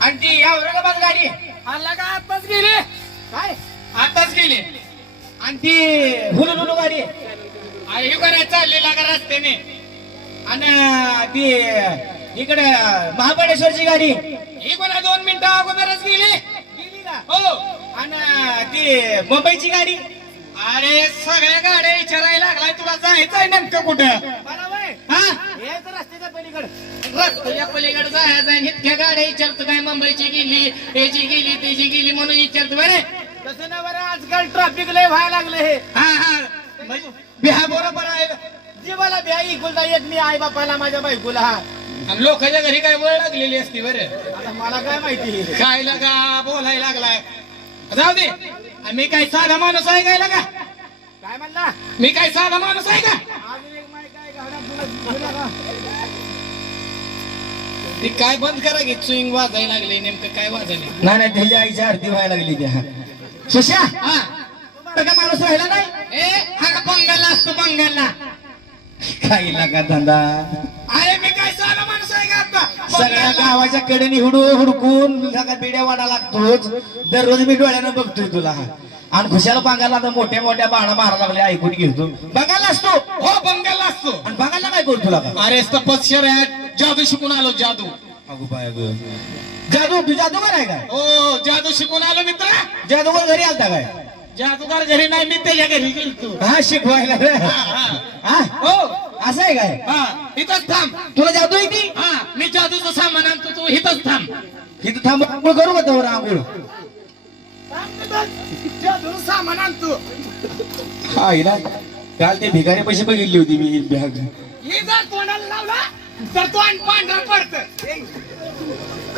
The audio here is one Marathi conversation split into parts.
आणि ती औरंगाबाद गाडी. आला का? आताच गेले. काय? आताच गेले. आणि ती हुलुलुलू गाडी. अरे करायचं चाललेला का रस्त्याने. आणि ती इकडे महाबळेश्वरची गाडी. ही कोणा दोन मिनिटं अगोदरच गेली? गेली का? हो. आणि ती मुंबईची गाडी. अरे सगळ्या गाड्या विचारायला लागलाय. तुला जायचंय नेमकं कुठं? हा? यायचं रस्त्याच्या पलीकडे. रस्त्याच्या पलीकडे जायचं इतक्या गाड्या विचारतो काय? मुंबईची गेली याची गेली त्याची गेली म्हणून विचारतो बरे. तसं ना बरं आजकाल ट्रॅफिक लय व्हायला लागलं हे. हा हा. म्हणजे बिहा बरोबर आहे. जीवाला ब्या इकुलता येत मी आई बापाला माझ्या बायकोला हा. आणि लोकांच्या घरी काय वळ लागलेली असती बरं. आता मला काय माहिती काय लागा बोलायला लागलाय. जाऊ दे. आणि मी काय साधा माणूस आहे काय लागा काय म्हणला? मी काय साधा माणूस आहे का? ती काय बंद करा की स्विंग वाजायला लागले नेमकं काय वाजायला नाही नाही त्याच्या आईची आरती व्हायला लागली त्या. हा. का माणूस राहिला नाही? ए हा बंगालला असतो बंगालला? काही लागा धंदा. सगळ्या. गावाच्या कडेने हुडू हुडकून सगळ्या बिड्या वाडा लागतोच. दररोज मी डोळ्यानं बघतोय तुला. आणि खुशाला बांगाला आता मोठ्या मोठ्या बाणा मारा लागले ऐकून घेतो. बघायला असतो. हो बंगालला असतो. आणि बघायला काय करू तुला का अरे तपस्या जादू शिकून आलो जादू. अगो बाय अगो जादू तू जादूगर आहे काय हो जादू शिकून आलो मित्र. जादूगर घरी आलता काय? जादूगार घरी नाही मी त्याच्या घरी गेलतो. हा शिकवायला. हा, हा. हा? हो. असं आहे काय? हा इथंच थांब. तुला जादू येते इथंच थांब. इथं थांब आंघोळ करू का तवर आंघोळ? सामान आणतो हा हिला काल ते भिकारी पैसे बघितली होती मी बॅग हे जर तोंडाला लावला तर तो आणि पांढर पडत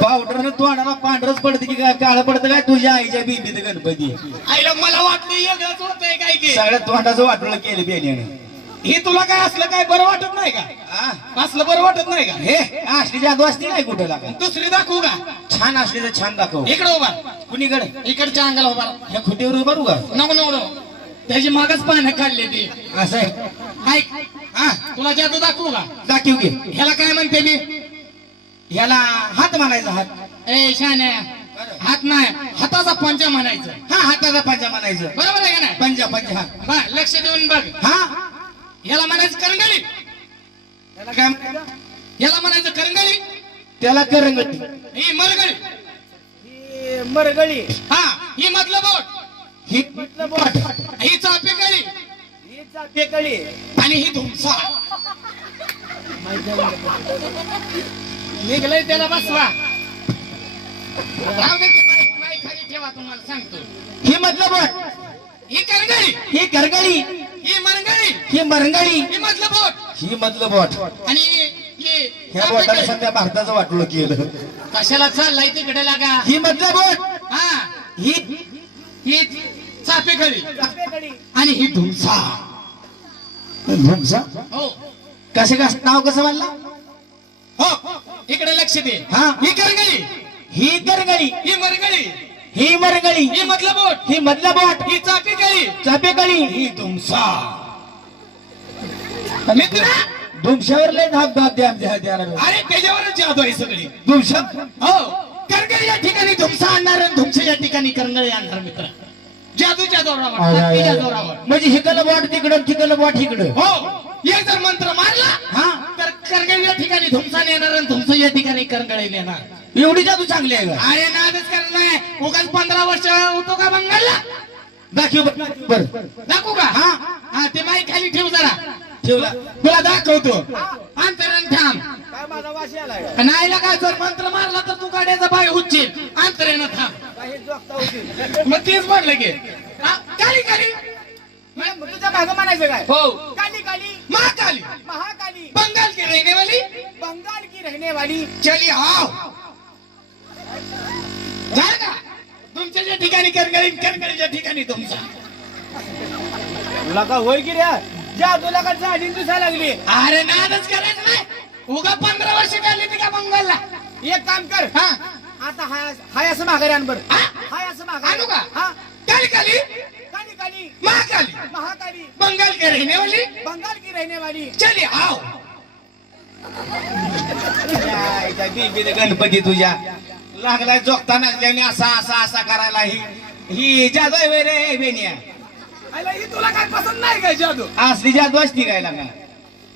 पावडरनं तोंडाला पांढरच पडतं की काय काळं पडतं काय? तुझ्या आईच्या बिंबीत गणपती. आईला मला वाटलं वेगळंच होतंय काय की सगळ्या तोंडाचं वाटलं केलं बेण्याने हे तुला काय असलं काय बरं वाटत नाही का? हा? असलं बरं वाटत नाही का? हे? असली जादू असते नाही कुठं लागा? दुसरी दाखवू का? छान असली तर छान दाखव. इकडे उभा. कुणीकडे? इकडच्या अंगाला उभा या खुटीवर उभा रू का? नको नको नको. त्याची मागच पानं खाल्ली ती. असं आहे? ऐक. हा तुला जादू दाखवू का? दाखव घे ह्याला काय म्हणते मी? याला हात मानायचा हात. ए शान्या हात नाही. हाताचा पंचा म्हणायचं. हा हाताचा पंजा मानायचं बरोबर आहे का नाही? पंजा पंजा. हा बा लक्ष देऊन बघ. हा? ह्याला म्हणायचं करंगळी त्याला काय म्हणायचं? ह्याला म्हणायचं करंगळी त्याला करंगटी. ही मरगळी. मरगळी. हा ही मधलं बोट. ही म्हटलं बोट. ही चापेकळी ही चापेकळी आणि ही धुमसा निघलंय त्याला बसवा. राहू दे ते माईक- माईक खाली ठेवा तुम्हाला सांगतो. ही मधलं बोट. ही करंगळी. ही करगळी. ही मरंगळी ही मरंगळी ही मधलं बोट ही मधलं बोट आणि ही ह्या बोटाने. सध्या भारताचं वाटलं केलं. कशाला चाललाय तिकडे लागा? ही मधलं बोट हा ही ही चापेकळी आणि ही धुमसा. धुमसा? हो. कसे कस नाव कसं म्हणला? हो. इकडे लक्ष दे. हा. ही करंगळी. ही करगळी. ही मरगळी. ही मरगळी ही मधलं बोट ही मधलं बोट ही चापेकळी. चापेकळी. ही धुमसा मित्र. धुमशावर लय धाप धाप द्या द्या द्यायला अरे त्याच्यावरच जादू आहे सगळी. धुमशा हो. करंगळी या ठिकाणी धुमसा आणणार आणि धुमसेच्या ठिकाणी करंगळी आणणार मित्र. जादूच्या जोरावर शक्तीच्या जोरावर. म्हणजे हिकलं बोट तिकडं तिकडं बोट इकडं हो. एक जर मंत्र मारला हा. तर करंगळी या ठिकाणी धुमसा नेणार आणि धुमसा या ठिकाणी करंगळी नेणार. एवढी जादू चांगली आहे का अरे नादच करणार नाही. उगाच पंधरा वर्ष होतो का बंगालला? दाखव बर. दाखवू का? हा. हा ते माई खाली ठेव जरा. ठेवला. तुला दाखवतो. अंतरण थांब. काय माझा वाशी आलाय नाही लागा जर मंत्र मारला तर तू गाड्याचा पाय उच्चील अंतरेनं थांब. मग तेच म्हणलं की हा, काली काली. तुझ्या भाग म्हणायचं काय? हो. काली काली. महाकाली. महाकाली. बंगाल की रहने वाली बंगाल की रहने वाली चली आओ झालं का? तुमच्या ज्या ठिकाणी ठिकाणी तुमचा. लका होय की रे? जादूला का झाडी दिसायला लागली. अरे नादच करायचं नाही. उगा पंधरा वर्ष काढली ती का बंगालला एक काम कर. हा. आता हाय हाय असं माघारी आण बरं. हा? हाय असं माघारी आणू. का? हा. काली काली. काली काली. महाकाली. महाकाली. बंगाल के रहने वाली बंगाल की रहने वाली चली आओ. गणपती तुझ्या. लागलाय जोगता नसल्याने असा असा असा करायला ही ही जादू आहे रे बेनिया. आयला ही तुला काय पसंत नाही काय जादू? असली जादू असती काय लागा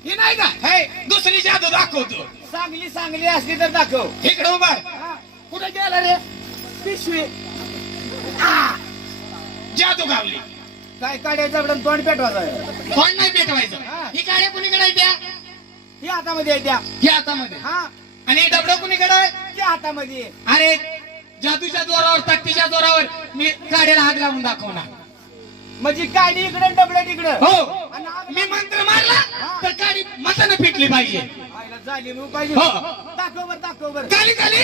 ही नाही का? हे दुसरी जादू दाखवतो. चांगली चांगली असली तर दाखव. इकडे उभा कुठे गेला रे? पिशवी. आ! जादू गावली. काय काढायचं आपलं तोंड पेटवायचं कोण नाही पेटवायचं. हा. गाड्या कुणीकडे त्या? ही हातामध्ये आहे त्या. ही हातामध्ये. हा. आणि डबडं कुणीकडे आहे त्या हातामध्ये. अरे जादूच्या जोरावर ताकदीच्या जोरावर मी गाड्याला हात लावून दाखवणार. म्हणजे काडी इकडे डबडे तिकडे. हो आणि आग मी मंत्र मारला तर गाडी मतानं पिटली पाहिजे. झाली मग पाहिजे. हो. दाखव बर दाखव बर. काली काली?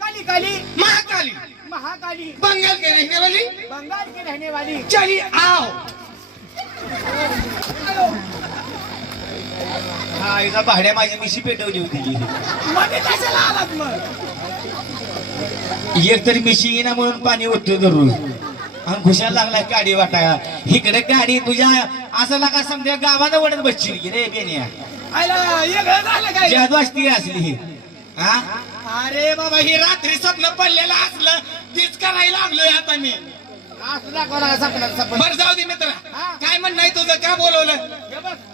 काली काली. महाकाली. महाकाली. बंगाल के रहने वाली बंगाल की रहने वाली चली आओ. हा हिचा भाड्या माझी मिशी पेटवली होती. मध्ये कशाला आलात मग? एक तरी मिशी येईना म्हणून पाणी ओततो दररोज आणि खुशाला लागलाय काडी वाटाया. इकडे काडी तुझ्या असं लागा समजा गावात ओढत बसशील की रे बेनिया. आयला वेगळं झालं काय? जादू असती असली ही. हा अरे बाबा ही रात्री स्वप्न पडलेलं असलं तीच करायला लागलोय आता मी. असं दाखवला सपनात सपन. बरं जाऊ दे मित्र. हा. काय म्हणणं आहे तुझं? का बोलवलं?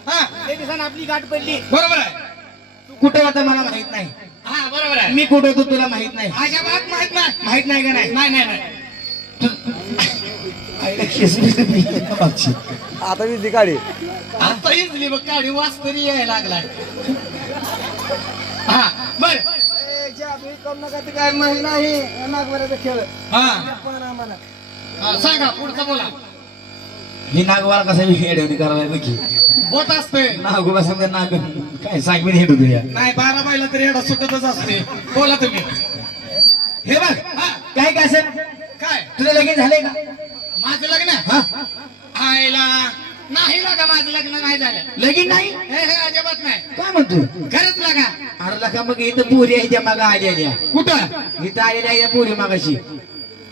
ते दिवसानं आपली गाठ पडली. बरोबर आहे. तू कुठं होता मला माहीत नाही. हा बरोबर आहे. मी कुठं होतो तुला माहीत नाही. अजिबात माहीत नाही. माहीत नाही का नाही? नाही नाही? आता विधी काढी आता इजली बघ काढी वास तरी यायला लागलाय. हा बर. काय माहिती नाही नागवऱ्याचा खेळ हा. हा, सांगा पुढचं बोला. ही नागवाला कसा हेडवणी करायला बघी. होत असते. नागोबा समजा नाग काय सांगवीन हेड होतो या नाही बारा बायला तरी एवढा सुटतच असते. बोला तुम्ही. हे बघ हा. काय काय असेल काय? तुझं लगीन झालंय का? माझं लग्न? हा. आयला नाही लागा माझं लग्न नाही झालं. लगीन नाही? हे हे अजिबात नाही. काय म्हणतो? खरंच लागा. अरे लका मग इथं पुरी आहे त्या मागा आलेल्या. कुठं? इथं आलेल्या या पुरी मागाशी.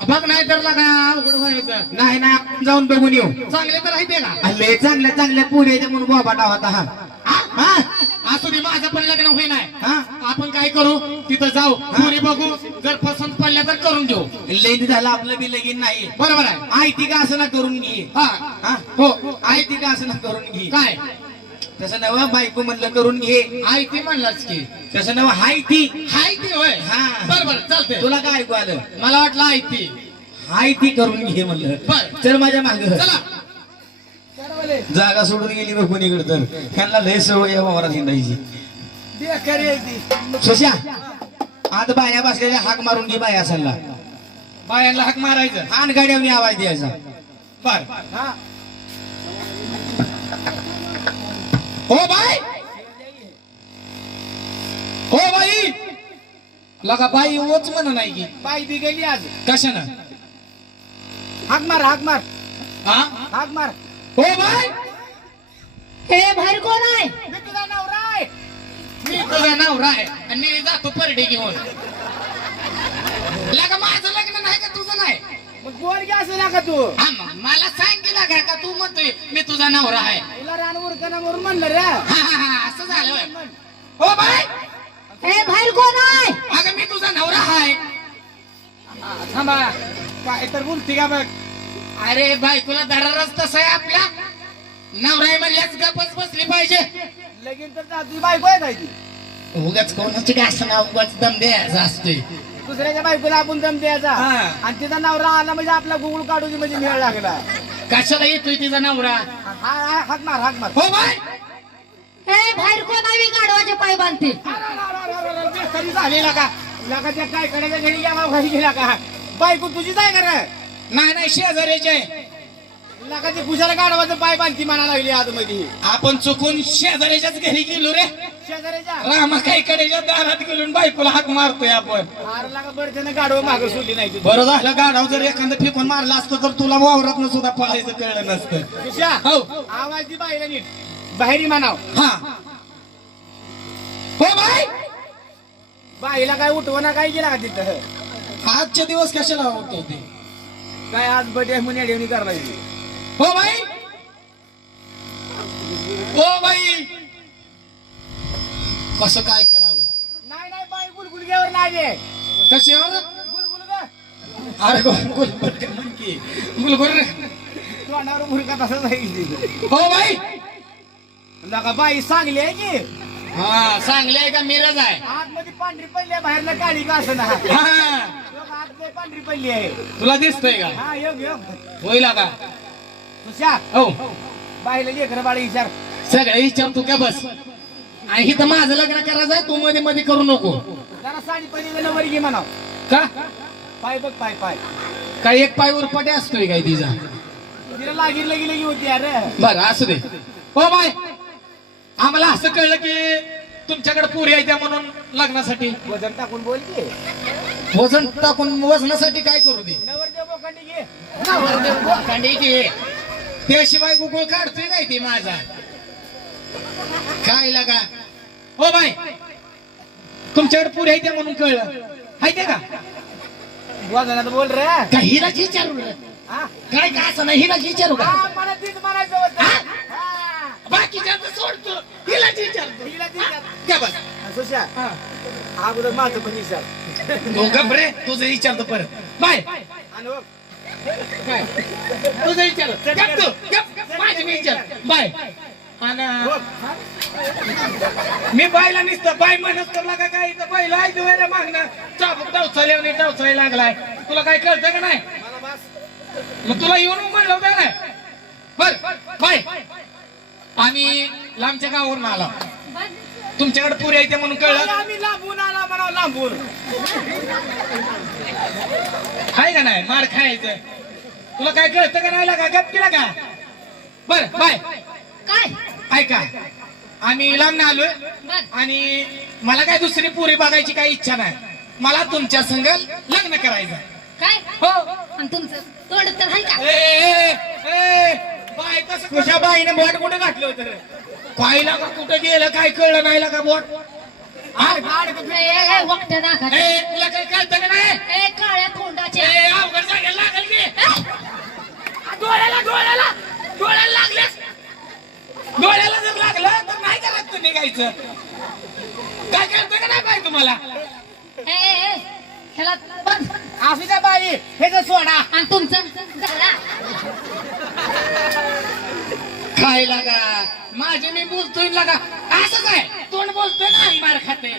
बघ नाही तर लागा अवघड व्हायचं. नाही ना आपण जाऊन बघून येऊ. चांगले तर राहते का? अल्ले चांगल्या चांगल्या पुरी आहे म्हणून बोबाटा होता हा? हा? असू दे माझं पण लग्न होई नाही हा? आपण काय करू? तिथं जाऊ. पुरी बघू. जर पसंत पडल्या तर करून घेऊ. लेट झालं आपलं बी लगीन नाही. बरोबर आहे. आयती का असं ना करून घे. हा. हा? हो. आयती का असं ना करून घे. काय? तसं नव बायको म्हणलं करून घे. आई ती म्हणलाच की. तसं नव हाय ती. हाय ती होय. हा. बरोबर चालतंय. तुला काय ऐकू आलं? मला वाटलं आई ती. हाय ती करून घे म्हणलं. बर. चल माझ्या माग. चला. जागा सोडून गेली बघ कोणीकडे तर. त्यांना लय सवय आहे वावरात हिंडायची. सुशा आता बाया बसलेल्या हाक मारून घे बाया असेल बायांना हाक मारायचं. आण गाड्यावनी आवाज द्यायचा. बर. हो बाई हो बाई लगा बाई ओच म्हण नाही की. बाई बी गेली आज. कशानं? हाक मार हाक मार. हा हाक मार. हो बाई हे बाहेर कोण आहे? मी तुझा नवरा आहे. मी तुझा नवरा आहे आणि मी जातो परडे घेऊन. लगा माझं लग्न नाही का तुझं नाही? मग बोल घ्या असं ना का तू. हा मग मला सांग की लागा का तू म्हणतोय मी तुझा नवरा आहे. म्हणलं रे. हा हा हा असं झालं होय. हो बाई. हे बाहेर कोण आहे? अगं मी तुझा नवरा आहे थांबा. काय तर बोलती का बघ? अरे बाई तुला दरारच तसा आहे आपला. नवरा आहे म्हणल्याच गपच बसली पाहिजे. लगीन तर तुझी बायको आहे काय ती उगाच कोणाची काय असं उगाच दम द्यायचा असतोय. दुसऱ्याच्या बायकोला आपण दम द्यायचा. हा. आणि तिचा नवरा आला म्हणजे आपला गुगल काढून म्हणजे मेळ लागला. कशाला येतोय तिचा नवरा? हा हा, हाक मार हाक मार हो बाई हे बाहेर कोण आहे? मी गाडवाचे पाय बांधते. तरी झालेला का? लगा त्या काय कड्याच्या घरी घ्या घरी गेला का? बायको तुझीच आहे का रे? नाही नाही शेजाऱ्याचे आहे. लगा ते गाडवाचं पाय बांधती म्हणा लागली आतमध्ये. आपण चुकून शेजाऱ्याच्याच घरी गेलो रे. शेजाऱ्याच्या रामा काही कडेच्या दारात गेलो बायकोला हाक मारतोय आपण. बरं त्यानं गाडव मागं सोडली नाही बरं झालं गाडाव जर एखादं फेकून मारलं असतं तर तुला वावरात सुद्धा पळायचं कळलं नसतं. खुशा हो. आवाज दी बाईला नीट. बाहेरी म्हणाव. हा. हो बाई. बाईला काय उठवणा काय केला का तिथं? आजचे दिवस कशाला होतो ते काय आज बडे म्हणून करायची हो बाई. हो बाई. कसं काय करावं? नाही नाही बाई गुलगुलग्यावर नाही कशावर? अरे गुलगुल म्हण की गुलगुल रे. तोंडावर भुरका तसं जाईल. हो बाई. नका बाई सांगली आहे की? हा चांगले आहे का? मिरज आहे. आतमध्ये पांढरी पडली आहे बाहेरला काळी का असं ना. हा. आतमध्ये पांढरी पडली आहे. तुला दिसतंय का? हा योग योग होईल का? तुषार. हो. बाईला लेकर बाळी विचार. सगळे विचार तू का बस? आणि इथं माझं लग्न करायचं आहे तू मध्ये मध्ये करू नको. जरा साडी पडली नंबर घे म्हणा का? पाय बघ पाय पाय. काय एक पाय उरपटे असतोय काय तिचा? तिला लागीर लगी लगी होती अरे. बरं असू दे. हो बाय! आम्हाला असं कळलं की तुमच्याकडे पुरी आहे त्या म्हणून लग्नासाठी. वजन टाकून बोल की. वजन टाकून वजनासाठी काय करू दे? नवर देव बोकांडी घे. की त्याशिवाय गुगुळ काढतोय काय ते माझा. काय लागा? हो बाय तुमच्याकडे पुरी आहे त्या म्हणून कळलं. आहे ते का? वजनात बोल रे. का हिराची विचारू रे? हा? काय का असं नाही हिराची विचारू का? हा, मला तीच म्हणायचं होतं. हा. बाकीच्या सोडतो. विचारतो. तीच विचार. बस? सुशा. अगोदर माझं पण विचार. तुझं विचारतो परत. बाय. आणि तुझं विचार गप तू. गप गप. माझं मी विचार. बाय. आणि. मी बायला नुसतं बाय म्हणत करला का काय? इथं बायला आहे दिवायला मागणं? चाबूक डावचाले आणि डावचाले लागलाय. तुला काय कळतं का नाही. मग तुला येऊन म्हणलं होतं का नाही? बर बाय. आम्ही लांबच्या गावावरून आलो. तुमच्याकडे पुरी आहे ते म्हणून कळलं. आम्ही लांबून आला म्हणा लांबून. आहे का नाही? मार खायचं. तुला काय कळतं का नाही लागा? गप केला का? बर बाय. काय? ऐका. आम्ही लांब आलोय. आणि मला काय दुसरी पुरी बघायची काही इच्छा नाही. मला तुमच्या संग लग्न करायचं काय? हो. आणि तुमचं? तोंड तर का? बाईने बोट कुठे घातलं होतं रे? काय लागा कुठं गेलं? काय कळलं नाही लागा बोट? तुला काही कळतं का नाही? ए काळ्या तोंडाचे ए, अवघड जागेला लागल की. डोळ्याला डोळ्याला डोळ्याला लागलेस. डोळ्याला जर लागलं तर नाही का रक्त निघायचं? काय कळतं का नाही बाय तुम्हाला? ए, ए, ए, ह्याला बंद. असू द्या बाई हे जर सोडा. आणि तुमचं? झाला. काय लागा? माझे मी बोलतोय लागा. असं काय? तोंड बोलतोय ना मार खाते.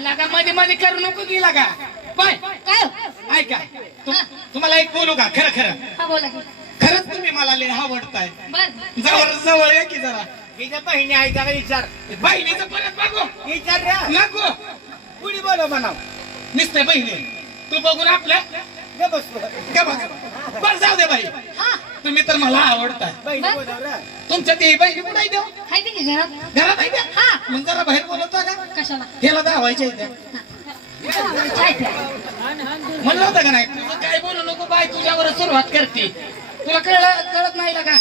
लागा मध्ये मध्ये करू नको की लागा. बाय. काय? हो? ऐका. तुम- तुम्हाला एक बोलू का? खरं खरं. हा बोला की. खरंच तुम्ही मला लय आवडताय. बर जवळ जवळ ये की जरा. हिच्या बहिणी आहे का विचार. बहिणीचं परत बघू. विचार रे. नको. कुणी बोलव म्हणा निसते बहिणी. तू बघून आपल्या गे बस का बघ. बर जाऊ दे बाई. हा. तुम्ही तर मला आवडताय. बहिणी बस. बोलव रे. तुमच्या ते बहिणी कुठे आहे देऊ हाय ते की घरात? घरात आहे त्या हा. मग जरा बाहेर बोलवता का? कशाला? त्याला दावायच्या इथे. म्हणलं होतं का नाही तुझं काय बोलू नको बाय तुझ्यावर सुरुवात करते. तुला कळलं? कळत नाही का?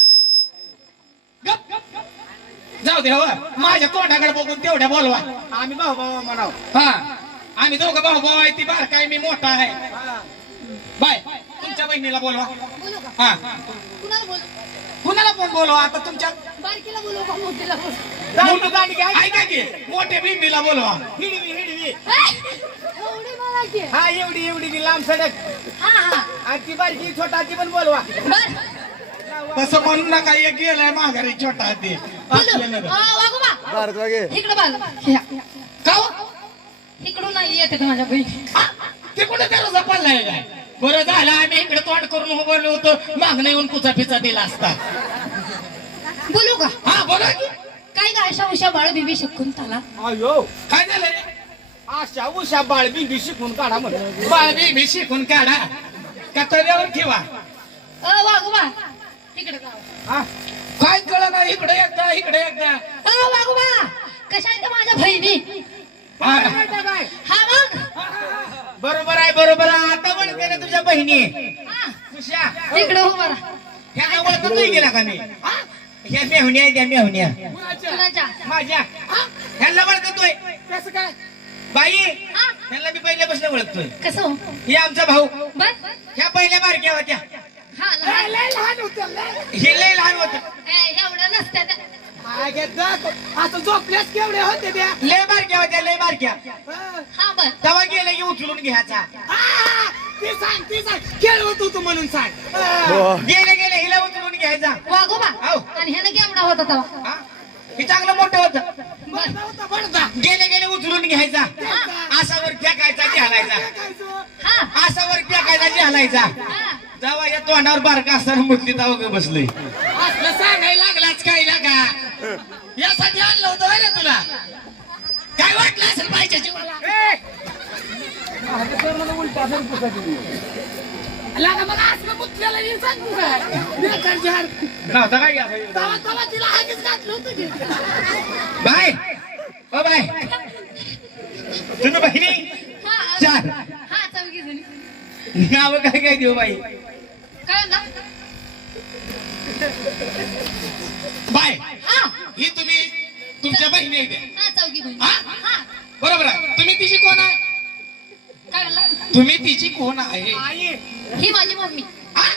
गप, गप, गप. जाऊ दे हवं माझ्या तोंडाकडे बघून तेवढ्या बोलवा. आम्ही भाऊ भाऊ म्हणाव. हा. आम्ही दोघं भाऊ भाऊ आहे ती बार काय मी मोठा आहे. हा. बाय. तुमच्या बहिणीला बोलवा. बोलू का? हा. कुणाला बोलू? कुणाला पण बोलवा. आता तुमच्या बारकीला बोलू का? मोठीला बोलू? ऐका की मोठे बिंबीला बोलवा. हिडवी हिडवी. हा एवढी एवढी ती लांब सडक. हा हा. आणि ती बारकी छोटाची पण बोलवा. बर तसं म्हणू नका एक गेलाय माघारी छोटा ते हा, वागोबा भारत वागे इकडे बाल ह्या. का हो? इकडून नाही येते माझ्या बहिणी. हा? ते कुठे त्याला जपायला काय? बरं झालं आम्ही इकडे तोंड करून उभारलो होतो. मागणं येऊन कुचा पिचा दिला असता. बोलू का? हा बोला की. काय गा अशा उशा बाळ बिबी शिकून त्याला? अयो. काय झालं रे? आशा उशा बाळ बी शिकून काढा म्हणून. बाळबी मी शिकून काढा. कतऱ्यावर ठेवा. अ वागोबा जाऊ हा? काय कळ ना इकडे एकदा इकडे एकदा. अ वागोबा कशा आहेत माझ्या बहिणी? हा. हा मग? बरोबर आहे बरोबर आहे. आता म्हणते ना तुझ्या बहिणी? हा, उशा. इकडे हो बरा ह्या ओळखतोय गेला का मी? हा? ह्या मेहुण्या त्या मेहुण्या कुणाच्या? माझ्या. ह्याला ओळखतोय. कसं काय? बाई हा? ह्याला मी पहिल्यापासून ओळखतोय. कसं हो? हे आमचा भाऊ. बर. ह्या पहिल्या बारक्या होत्या. हा लहान. हे लय लहान होत ए, एवढं त्या. आता झोपल्यास केवढे होते त्या? लय बारक्या होत्या लय बारक्या. हा. हा बर. तेव्हा गेले की उचलून घ्यायचा. आ, ती सांग ती सांग. खेळ होतो तू म्हणून सांग. आ. गेले गेले हिला उचलून घ्यायचा. वागोबा आव. आणि ह्यानं केवढा होता तेव्हा हा? हे चांगलं मोठं होतं. बडदा होता, बडदा. गेले गेले उचलून घ्यायचा. असावर फेकायचा घालायचा. फेकायचं. हा असावर फेकायचा घालायचा. हा जेव्हा या तोंडावर बारका असताना मूर्ती तेव्हा बसलोय. असलं सांगायला लागलाच काय लागा यासाठी आणलं होतं रे तुला. काय वाटलं असेल पाहिजे उलटा. लागा मग असलं मुतल्याला हे सांगू काय? बेकार जार. नव्हता काय घ्यायचा? तवा तवा तिला आगीच घातलं होतं की. बाय. ओ बाय. बहिणी हा चार. हा चौघी जणी नाव काय काय देऊ बाई? काय बाय. हा. ही तुम्ही तुमच्या बहिणी आहे त्या. हा चौघी बहिणी. हा? हा. बरोबर आहे. तुम्ही तिची कोण आहे? तुम्ही तिची कोण आहे? ही माझी मम्मी. हा?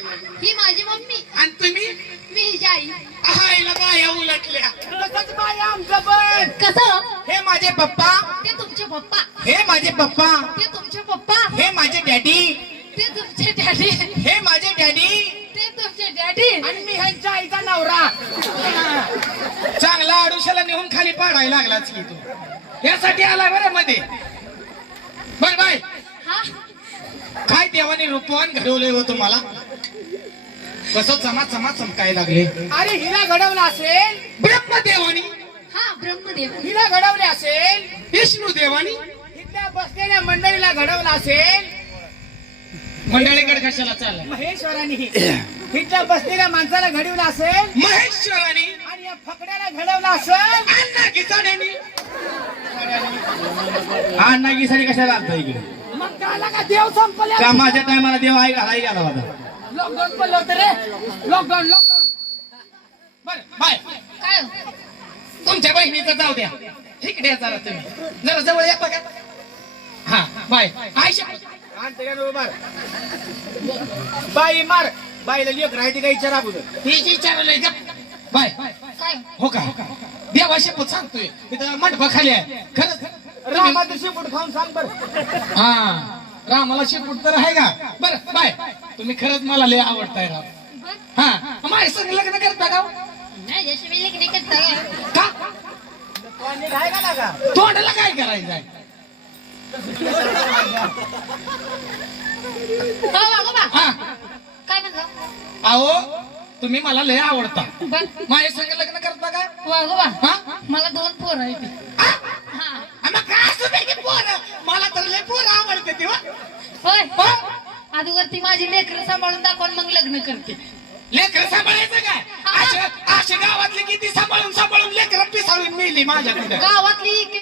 माझी मम्मी. आणि तुम्ही? मी हिची आई. आईला बाया उलटल्या. तसंच बाई आमचं पण. कसं? हे माझे पप्पा. ते तुमचे पप्पा. हे माझे पप्पा. ते तुमचे पप्पा. हे माझे डॅडी. ते तुमचे डॅडी. हे माझे डॅडी. ते तुमचे डॅडी. आणि मी ह्यांच्या आईचा नवरा. चांगला आडुशाला नेऊन खाली पाडायला लागलाच की तू. यासाठी आला बरं मध्ये बर बाय हा काय देवाने रूपवान घडवले हो तुम्हाला? कसं चमा चमा चमकाय लागले? अरे हिला घडवलं असेल. ब्रह्मदेवानी? हा ब्रह्मदेव हिला घडवले असेल. विष्णू देवानी इथल्या बसलेल्या मंडळीला घडवलं असेल. मंडळीकडे कशाला चाललाय? महेश्वरांनी. इथल्या बसलेल्या माणसाला घडवलं असेल. महेश्वरानी? आणि या फकड्याला घडवलं असेल. अण्णा गीतानेनी अण्णा गिसारी कशाला आलता इकडे? का का माझ्या टायमाला देव आहे घालाय गेला होता लॉकडाऊन पडलं होतं रे. लॉकडाऊन लॉकडाऊन बर बाय. काय हो? तुमच्या बहिणीचं जाऊ द्या. इकडे या जरा तुम्ही. जरा जवळ या बघा. हा बाय. आयशा का बाई मार. बाईला लेख राहते का विचारा अगोदर ही जी विचारलंय का? बाय. काय हो का? देवाशी पण सांगतोय. इथं मंडप खाली आहे. खरंच तुम्ही- रामाचं शेपूट खाऊन सांग बर. हा. रामाला शेपूट तर आहे का? बर बाय. तुम्ही खरंच मला लय आवडताय राव. हा. माझ्या संग लग्न करता का हो? नाही जशी मी लेखणी करता का? आहे का? लागा तोंडाला काय करायचं आहे हो वागोबा हा. काय म्हणला? अहो तुम्ही मला लय आवडता. बर माझ्या संग लग्न करता का? वागोबा हा? मला दोन पोरं आहेत. हा? हा. आ मग काय असू दे की पोरं? मला तर लय पोरं आवडते ती हो. होय? हो? आधीवरती माझी लेकरं सांभाळून दाखवून मग लग्न करते. लेकरं सांभाळायचं काय? अशा अशा गावातली किती सांभाळून सांभाळून लेकरं पिसाळून मिली माझ्याकडे. गावातली